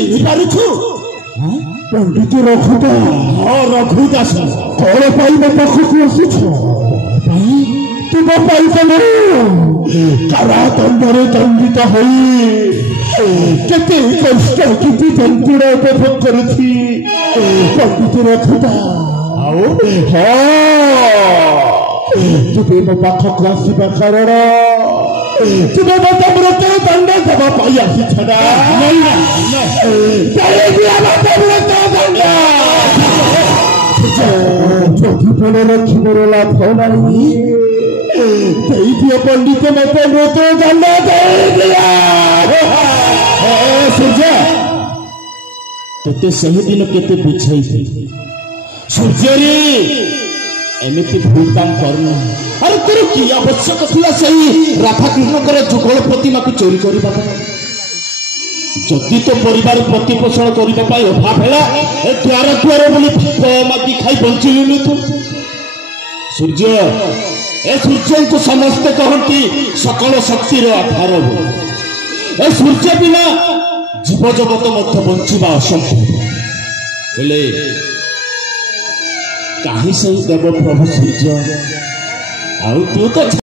चिन्ह पारुछु पंडित रघुदा हाँ रघुदास कौन पाई मो पाखक आसुछ तुम पाई कारादंडरे दंडित होई केते कष्ट किति जंतुड़ा उपभोग करुथी पंडित रघुदा आओ हाँ तुम मो पाखक आसवा कारण तुम मत मृत्यु दंड देवा पाई आसी छड़ा रखिबर लाभ नहीं पंडित मत मृत्यु दंड सूर्य तोते सही दिन केते बुझाई सूर्य रे एमती भूल काम करना अरे तोर की आवश्यक थिला सही राधा कृष्ण जुगल प्रतिमा को चोरी करबा जदि तो परिवार प्रतिपोषण करने अभाव है द्वार द्वार बोली मागी खाई बंचिलु तू सूर्य ए सूर्य को समस्ते कहती सकल शक्तिर आधार ए सूर्य बिना जीव जगत मध्य बंचिबा असंभव हेले कहीं से देव प्रभु सूर्य आउ तू तो